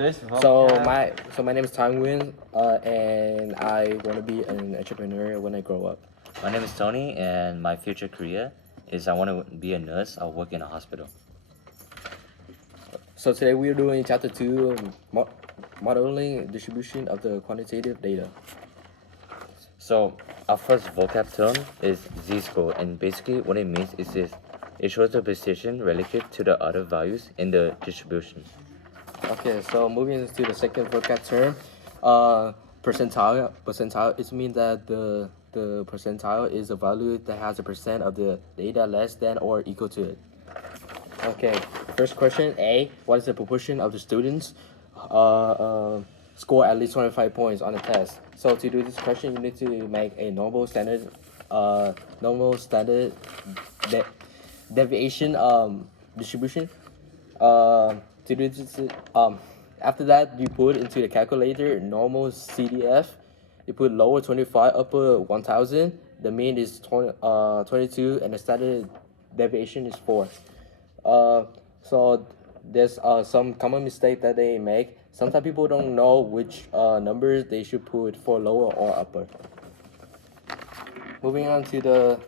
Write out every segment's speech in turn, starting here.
this So vocab. my name is Tang Nguyen, and I want to be an entrepreneur when I grow up. My name is Tony, and my future career is I want to be a nurse. I'll work in a hospital. So today we are doing chapter 2, modeling distribution of the quantitative data. So our first vocab term is z-score, and basically what it means is this: it shows the position relative to the other values in the distribution. Okay, so moving to the second vocab term, percentile. Percentile, it means that the percentile is a value that has a percent of the data less than or equal to it. Okay, first question A: what is the proportion of the students score at least 25 points on the test? So to do this question, you need to make a normal standard deviation distribution. To do this, after that, you put into the calculator normal CDF. You put lower 25, upper 1000. The mean is 22, and the standard deviation is 4. So there's some common mistake that they make. Sometimes people don't know which numbers they should put for lower or upper. Moving on to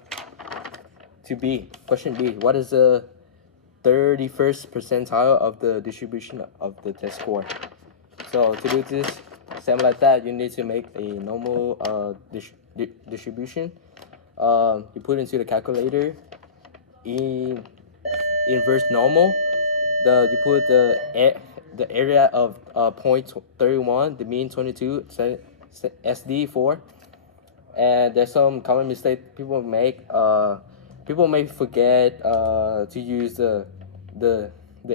B. Question B. What is the 31st percentile of the distribution of the test score? So to do this, same like that, you need to make a normal distribution. You put into the calculator in inverse normal. You put the area of point 31, the mean 22, SD 4. And there's some common mistake people make. People may forget to use the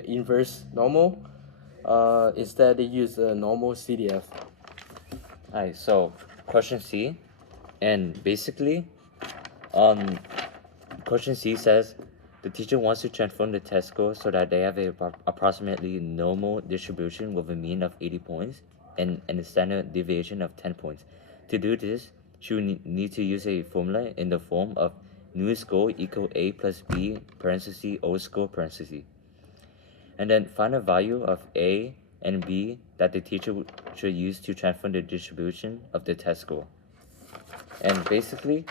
inverse normal. Instead, they use a normal CDF. Alright, so question C, and basically, question C says the teacher wants to transform the test score so that they have a approximately normal distribution with a mean of 80 points and a standard deviation of 10 points. To do this, she will need to use a formula in the form of new score equal A plus B parenthesis O score parenthesis. And then find a value of A and B that the teacher should use to transform the distribution of the test score. And basically,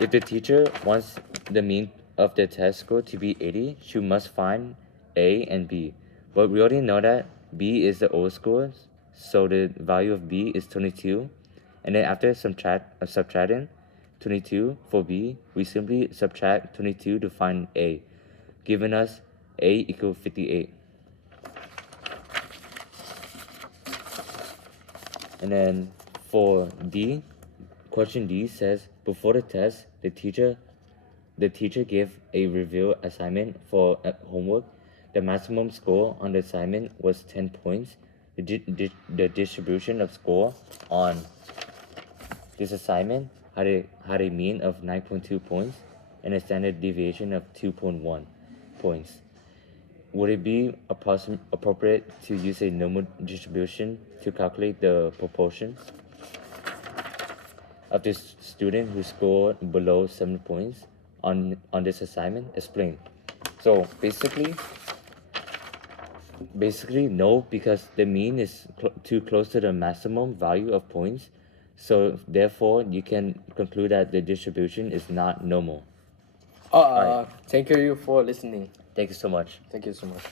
if the teacher wants the mean of the test score to be 80, she must find A and B. But we already know that B is the O score, so the value of B is 22. And then after subtracting 22 for B, we simply subtract 22 to find A, giving us A equal 58. And then for D, question D says before the test, the teacher gave a review assignment for homework. The maximum score on the assignment was 10 points. The distribution of score on this assignment had a mean of 9.2 points and a standard deviation of 2.1 points. Would it be appropriate to use a normal distribution to calculate the proportion of this student who scored below 7 points on this assignment? Explain. So basically no, because the mean is too close to the maximum value of points. So therefore, you can conclude that the distribution is not normal. Thank you for listening. Thank you so much. Thank you so much.